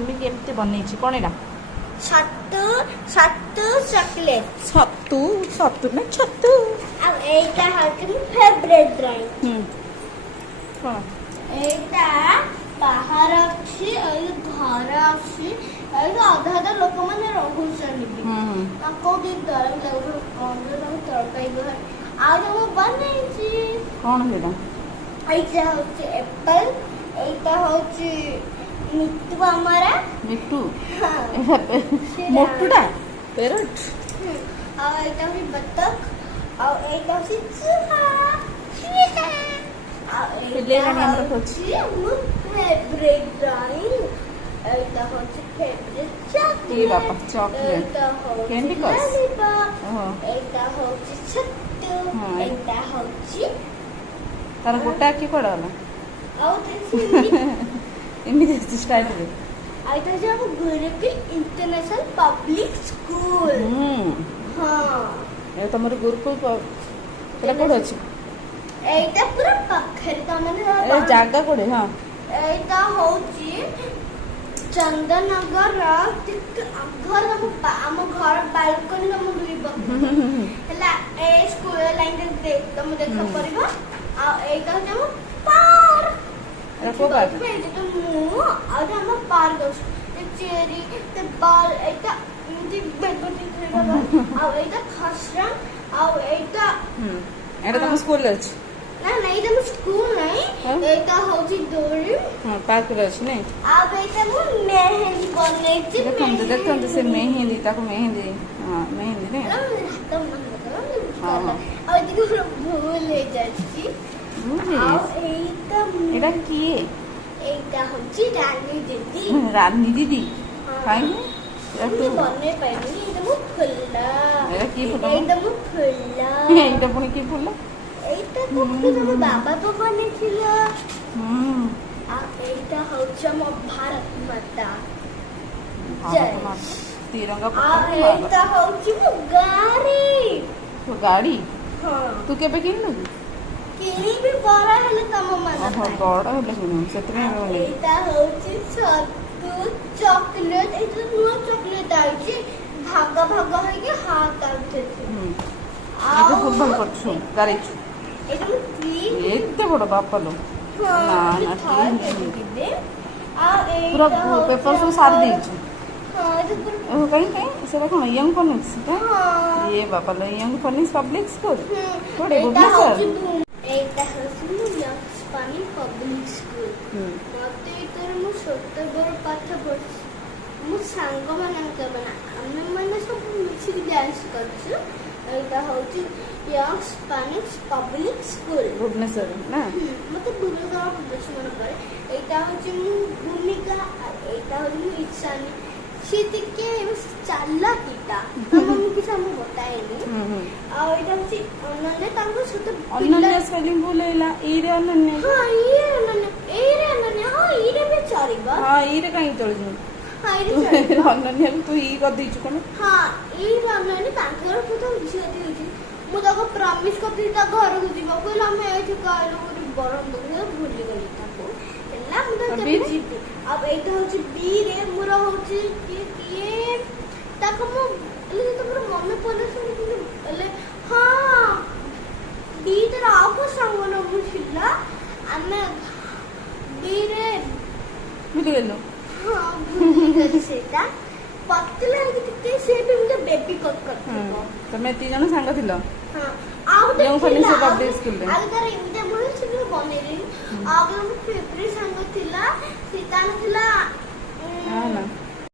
Mummy केमती बनैछि कोन एटा छत्तू छत्तू chocolate सत्तू ना छत्तू अब एटा हकन फेवरेट ड्राइंग कोन एटा बाहर अछि और घर अछि और आधा आधा लोक माने रहउछन को दिन डर लागो कोन तरकाई घर आज हम बनैछि कोन हेदा एटा होछि एप्पल एटा होछि मिट्टू हमारा मिट्टू हाँ मोटूटा पेरट और एटा होछि बत्तख और एटा होछि चूहा चूहा पिल्ले रानी हमर होछि फेवरेट ड्राइंग एटा होछि फेवरेट चॉकलेट ये बापा चॉकलेट एटा होछि कैंडी कस ओहो एटा होछि छत्तू हाँ। एटा होछि तार गोटा की पड़ला और तेसी एमिति स्टाइल रे आइटा जब गुरुकुल इंटरनेशनल पब्लिक स्कूल हाँ ए तमर गुरुकुल एटा कोड अछि एटा पूरा पाखरे त माने ए जागा कोडे हां एटा होची चंदननगर घर हम घर बालकनी हम दुइब हला ए स्कूल लाइन देख तुम देख परबो आ एटा हम पार एटा को बात एटा तो मु आ हम पार गस ते चेरी ते बाल एटा इंति बेबती खेबा आ एटा खसरा आ एटा एटा तम स्कूल अछि ना नहीं तो स्कूल नहीं एटा होची दोरी हां पार्क रे अछि नै अब एटा मु मेहंदी बनै छी देखो से मेहंदी ताको मेहंदी हां मेहंदी नै हां और देखो भूल ले जाची और एटा की एटा होची रानी दीदी काई एटा बनै पाइनी एटा मु फुल्ला एटा की फुल्ला एटा मु फुल्ला एटा पुनी की फुल्ला एटा तो बाबा तो बने थिला आ एटा होछ हम भारत माता जय तिरंगा आ एटा होछ मु गाड़ी तो गाड़ी हां तू केबे किनलु किनी भी बड़ा हले तम मन ओहो बड़ा हले किनु सेतरे बोले एटा होछ छत्तू चॉकलेट एटा नो चॉकलेट आइछि भागा भागा है के हाथ आउथे आ फुटबॉल करछु गाड़ी एटा मु क्रीम एते बड़ बापलो ना ना पूरा पेपर सब सार देछु ओ कहीं से देखो यंग फनिक्स ये बापा लो यंग फनिक्स पब्लिक स्कूल थोड़े भुवनेश्वर एटा हसनु यक्स पानी पब्लिक स्कूल मते इतर मु छोट बड़ पाठ पढ मु संग माने बना हम माने सब मिक्स डांस करछु एटा होची यक्स पानी पब्लिक स्कूल भुवनेश्वर ना मते भुवनेश्वर प्रदर्शन मन करे एटा होची मु भूमिका एटा होची मु इच्छानी सीतिके चाला कीटा मम्मी की सब बताएनी आ एटा होची अनन्या तांको छोट अनन्या स्पेलिंग बोलेला ई रे अनन्या हां ई रे अनन्या हां ई रे बेचारीबा हां ई रे काई चल जु हां ई रे अनन्या तू ई कर दै छु कोन हां ई रे अनन्या तांकर फोटो झिया दिउची मु ताको प्रॉमिस करती ता घर को जीवा कोला मैं एठी कालो बरम दुनिया भूली गली ताको एला मु तो जीती अब एटा होची बी रे मुरा होची ये ताको मु ले तो पूरा मम्मी पले सुनी ले हां बी तर आको संग न मु छिला आमे बी रे भूली गेलो हां भूली गली सेटा पतला के से भी मुझे बेबी कट करतो तमे तीन जन संग थिलो हां आउ यंग फनिक्स पब्लिक स्कूल रे आगे तार इमिते मुझे सिर्फ बनेली आगे हम फेवरेट संग थिला सीता थिला हां ना